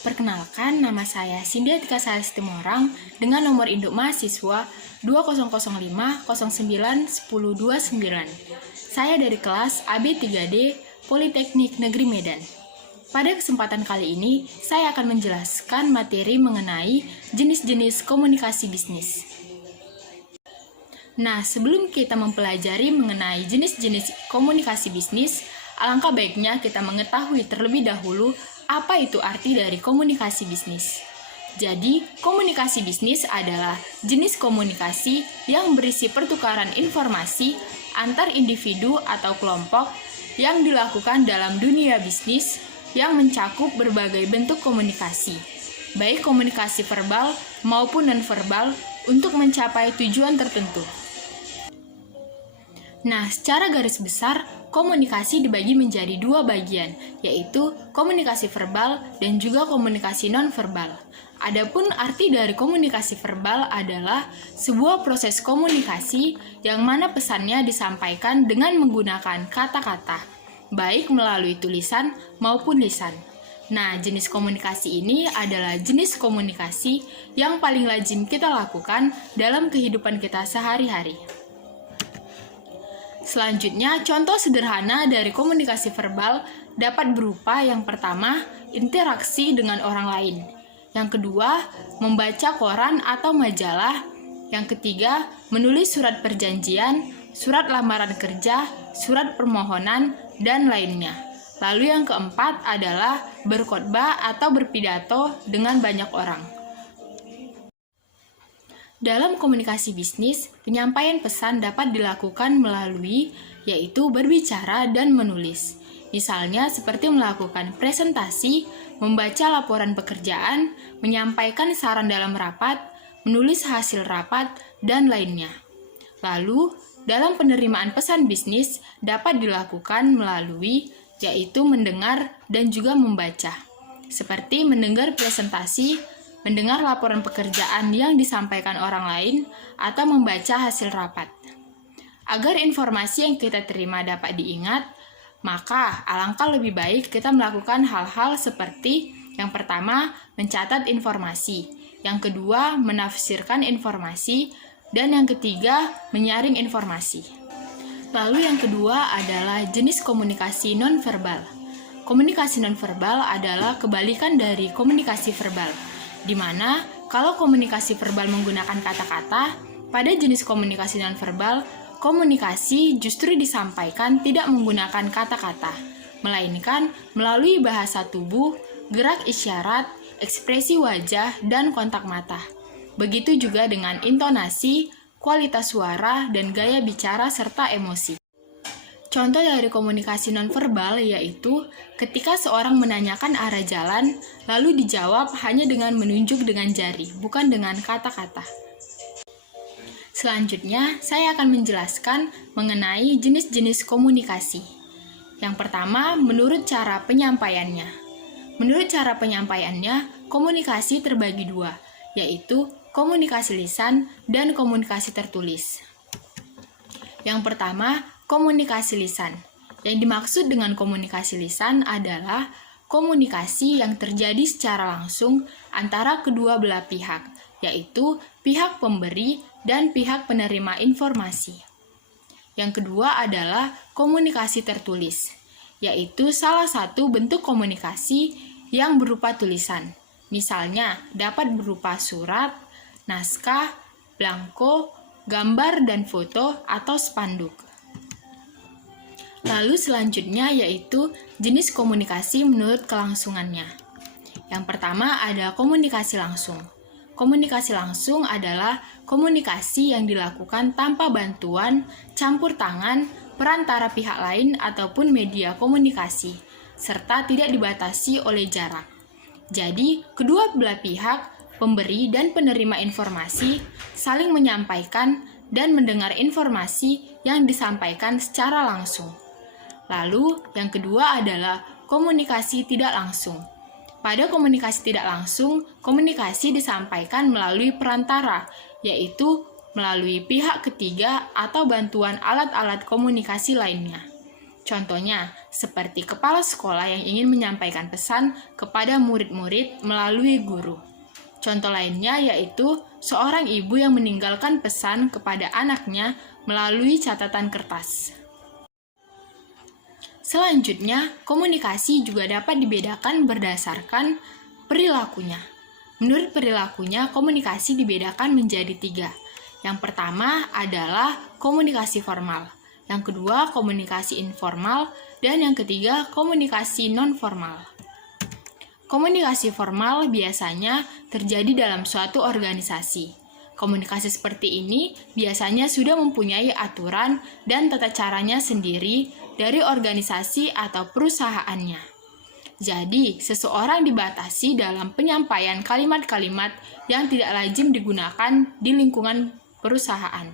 Perkenalkan, nama saya Cindy Atika Salis Timorang dengan nomor induk mahasiswa 2005091029. Saya dari kelas AB3D Politeknik Negeri Medan. Pada kesempatan kali ini, saya akan menjelaskan materi mengenai jenis-jenis komunikasi bisnis. Nah, sebelum kita mempelajari mengenai jenis-jenis komunikasi bisnis, alangkah baiknya kita mengetahui terlebih dahulu apa itu arti dari komunikasi bisnis. Jadi, komunikasi bisnis adalah jenis komunikasi yang berisi pertukaran informasi antar individu atau kelompok yang dilakukan dalam dunia bisnis yang mencakup berbagai bentuk komunikasi, baik komunikasi verbal maupun non-verbal untuk mencapai tujuan tertentu. Nah, secara garis besar, komunikasi dibagi menjadi dua bagian, yaitu komunikasi verbal dan juga komunikasi non-verbal. Adapun arti dari komunikasi verbal adalah sebuah proses komunikasi yang mana pesannya disampaikan dengan menggunakan kata-kata, baik melalui tulisan maupun lisan. Nah, jenis komunikasi ini adalah jenis komunikasi yang paling lazim kita lakukan dalam kehidupan kita sehari-hari. Selanjutnya, contoh sederhana dari komunikasi verbal dapat berupa yang pertama, interaksi dengan orang lain. Yang kedua, membaca koran atau majalah. Yang ketiga, menulis surat perjanjian, surat lamaran kerja, surat permohonan, dan lainnya. Lalu yang keempat adalah berkhotbah atau berpidato dengan banyak orang. Dalam komunikasi bisnis, penyampaian pesan dapat dilakukan melalui yaitu berbicara dan menulis. Misalnya seperti melakukan presentasi, membaca laporan pekerjaan, menyampaikan saran dalam rapat, menulis hasil rapat, dan lainnya. Lalu, dalam penerimaan pesan bisnis dapat dilakukan melalui yaitu mendengar dan juga membaca. Seperti mendengar presentasi, mendengar laporan pekerjaan yang disampaikan orang lain, atau membaca hasil rapat. Agar informasi yang kita terima dapat diingat, maka alangkah lebih baik kita melakukan hal-hal seperti yang pertama, mencatat informasi, yang kedua, menafsirkan informasi, dan yang ketiga, menyaring informasi. Lalu yang kedua adalah jenis komunikasi nonverbal. Komunikasi nonverbal adalah kebalikan dari komunikasi verbal, di mana kalau komunikasi verbal menggunakan kata-kata, pada jenis komunikasi nonverbal, komunikasi justru disampaikan tidak menggunakan kata-kata, melainkan melalui bahasa tubuh, gerak isyarat, ekspresi wajah, dan kontak mata. Begitu juga dengan intonasi, kualitas suara, dan gaya bicara serta emosi. Contoh dari komunikasi nonverbal yaitu ketika seorang menanyakan arah jalan, lalu dijawab hanya dengan menunjuk dengan jari, bukan dengan kata-kata. Selanjutnya, saya akan menjelaskan mengenai jenis-jenis komunikasi. Yang pertama, menurut cara penyampaiannya. Menurut cara penyampaiannya, komunikasi terbagi dua, yaitu komunikasi lisan dan komunikasi tertulis. Yang pertama, komunikasi lisan. Yang dimaksud dengan komunikasi lisan adalah komunikasi yang terjadi secara langsung antara kedua belah pihak, yaitu pihak pemberi dan pihak penerima informasi. Yang kedua adalah komunikasi tertulis, yaitu salah satu bentuk komunikasi yang berupa tulisan. Misalnya, dapat berupa surat, naskah, belangko, gambar dan foto, atau spanduk. Lalu selanjutnya yaitu jenis komunikasi menurut kelangsungannya. Yang pertama ada komunikasi langsung. Komunikasi langsung adalah komunikasi yang dilakukan tanpa bantuan, campur tangan, perantara pihak lain ataupun media komunikasi, serta tidak dibatasi oleh jarak. Jadi, kedua belah pihak, pemberi dan penerima informasi, saling menyampaikan dan mendengar informasi yang disampaikan secara langsung. Lalu, yang kedua adalah komunikasi tidak langsung. Pada komunikasi tidak langsung, komunikasi disampaikan melalui perantara, yaitu melalui pihak ketiga atau bantuan alat-alat komunikasi lainnya. Contohnya, seperti kepala sekolah yang ingin menyampaikan pesan kepada murid-murid melalui guru. Contoh lainnya yaitu seorang ibu yang meninggalkan pesan kepada anaknya melalui catatan kertas. Selanjutnya, komunikasi juga dapat dibedakan berdasarkan perilakunya. Menurut perilakunya, komunikasi dibedakan menjadi 3. Yang pertama adalah komunikasi formal, yang kedua komunikasi informal, dan yang ketiga komunikasi non-formal. Komunikasi formal biasanya terjadi dalam suatu organisasi. Komunikasi seperti ini biasanya sudah mempunyai aturan dan tata caranya sendiri dari organisasi atau perusahaannya. Jadi, seseorang dibatasi dalam penyampaian kalimat-kalimat yang tidak lazim digunakan di lingkungan perusahaan.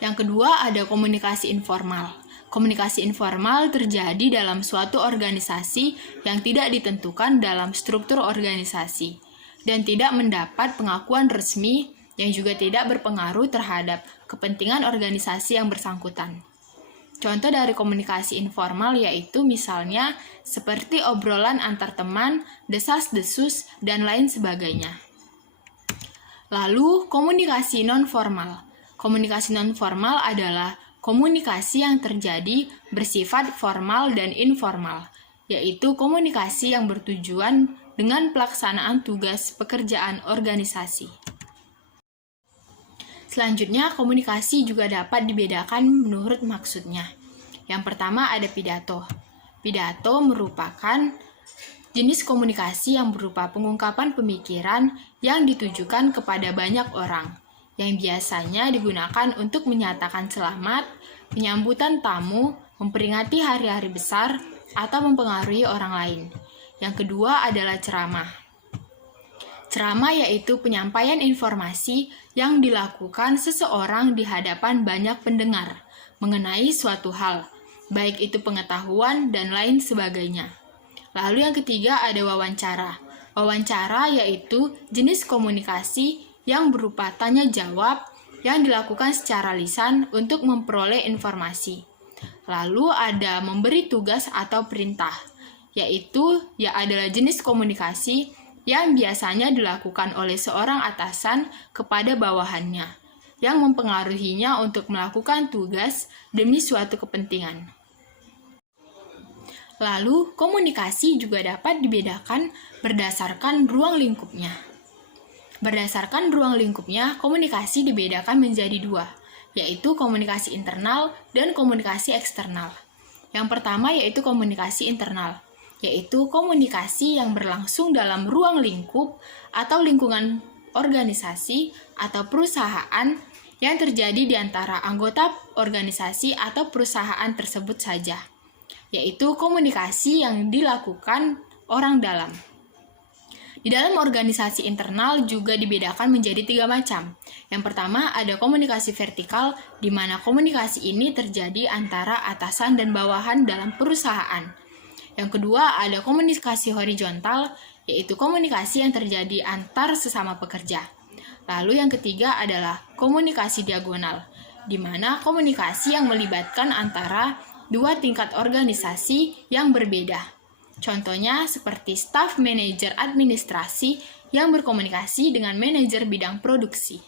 Yang kedua ada komunikasi informal. Komunikasi informal terjadi dalam suatu organisasi yang tidak ditentukan dalam struktur organisasi dan tidak mendapat pengakuan resmi yang juga tidak berpengaruh terhadap kepentingan organisasi yang bersangkutan. Contoh dari komunikasi informal yaitu misalnya seperti obrolan antar teman, desas-desus, dan lain sebagainya. Lalu, komunikasi non-formal. Komunikasi non-formal adalah komunikasi yang terjadi bersifat formal dan informal, yaitu komunikasi yang bertujuan dengan pelaksanaan tugas pekerjaan organisasi. Selanjutnya, komunikasi juga dapat dibedakan menurut maksudnya. Yang pertama ada pidato. Pidato merupakan jenis komunikasi yang berupa pengungkapan pemikiran yang ditujukan kepada banyak orang, yang biasanya digunakan untuk menyatakan selamat, penyambutan tamu, memperingati hari-hari besar, atau mempengaruhi orang lain. Yang kedua adalah ceramah. Ceramah yaitu penyampaian informasi yang dilakukan seseorang di hadapan banyak pendengar mengenai suatu hal, baik itu pengetahuan dan lain sebagainya. Lalu yang ketiga ada wawancara. Wawancara yaitu jenis komunikasi yang berupa tanya jawab yang dilakukan secara lisan untuk memperoleh informasi. Lalu ada memberi tugas atau perintah, yaitu adalah jenis komunikasi yang biasanya dilakukan oleh seorang atasan kepada bawahannya, yang mempengaruhinya untuk melakukan tugas demi suatu kepentingan. Lalu, komunikasi juga dapat dibedakan berdasarkan ruang lingkupnya. Berdasarkan ruang lingkupnya, komunikasi dibedakan menjadi 2, yaitu komunikasi internal dan komunikasi eksternal. Yang pertama yaitu komunikasi internal, yaitu komunikasi yang berlangsung dalam ruang lingkup atau lingkungan organisasi atau perusahaan yang terjadi di antara anggota organisasi atau perusahaan tersebut saja, yaitu komunikasi yang dilakukan orang dalam. Di dalam organisasi internal juga dibedakan menjadi 3 macam. Yang pertama ada komunikasi vertikal, di mana komunikasi ini terjadi antara atasan dan bawahan dalam perusahaan. Yang kedua ada komunikasi horizontal, yaitu komunikasi yang terjadi antar sesama pekerja. Lalu yang ketiga adalah komunikasi diagonal, di mana komunikasi yang melibatkan antara 2 tingkat organisasi yang berbeda. Contohnya seperti staf manajer administrasi yang berkomunikasi dengan manajer bidang produksi.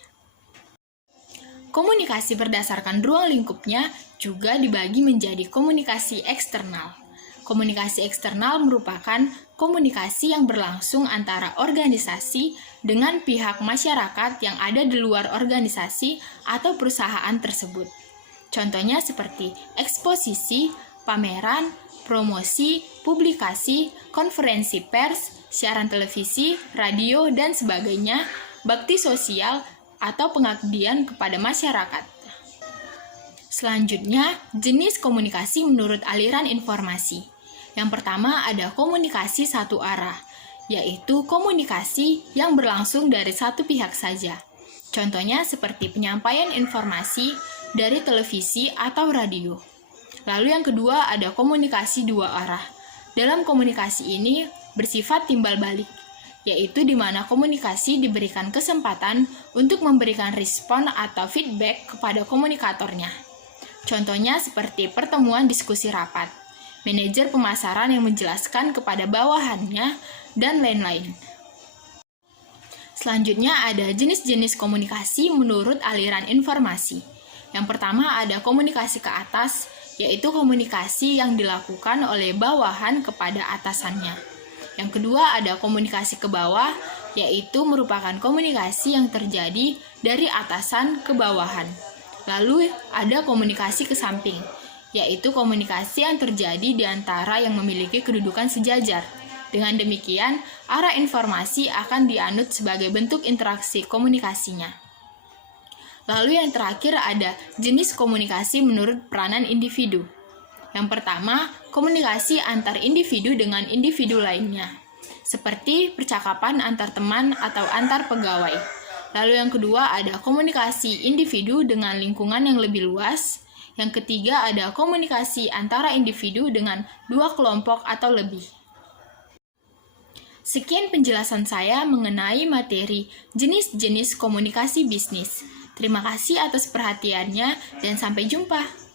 Komunikasi berdasarkan ruang lingkupnya juga dibagi menjadi komunikasi eksternal. Komunikasi eksternal merupakan komunikasi yang berlangsung antara organisasi dengan pihak masyarakat yang ada di luar organisasi atau perusahaan tersebut. Contohnya seperti eksposisi, pameran, promosi, publikasi, konferensi pers, siaran televisi, radio, dan sebagainya, bakti sosial, atau pengabdian kepada masyarakat. Selanjutnya, jenis komunikasi menurut aliran informasi. Yang pertama ada komunikasi satu arah, yaitu komunikasi yang berlangsung dari satu pihak saja. Contohnya seperti penyampaian informasi dari televisi atau radio. Lalu yang kedua ada komunikasi 2 arah. Dalam komunikasi ini bersifat timbal balik, yaitu di mana komunikasi diberikan kesempatan untuk memberikan respon atau feedback kepada komunikatornya. Contohnya seperti pertemuan diskusi rapat, manajer pemasaran yang menjelaskan kepada bawahannya, dan lain-lain. Selanjutnya ada jenis-jenis komunikasi menurut aliran informasi. Yang pertama ada komunikasi ke atas, yaitu komunikasi yang dilakukan oleh bawahan kepada atasannya. Yang kedua ada komunikasi ke bawah, yaitu merupakan komunikasi yang terjadi dari atasan ke bawahan. Lalu ada komunikasi ke samping, yaitu komunikasi yang terjadi di antara yang memiliki kedudukan sejajar. Dengan demikian, arah informasi akan dianut sebagai bentuk interaksi komunikasinya. Lalu yang terakhir ada jenis komunikasi menurut peranan individu. Yang pertama, komunikasi antar individu dengan individu lainnya, seperti percakapan antar teman atau antar pegawai. Lalu yang kedua ada komunikasi individu dengan lingkungan yang lebih luas. Yang ketiga ada komunikasi antara individu dengan dua kelompok atau lebih. Sekian penjelasan saya mengenai materi jenis-jenis komunikasi bisnis. Terima kasih atas perhatiannya dan sampai jumpa.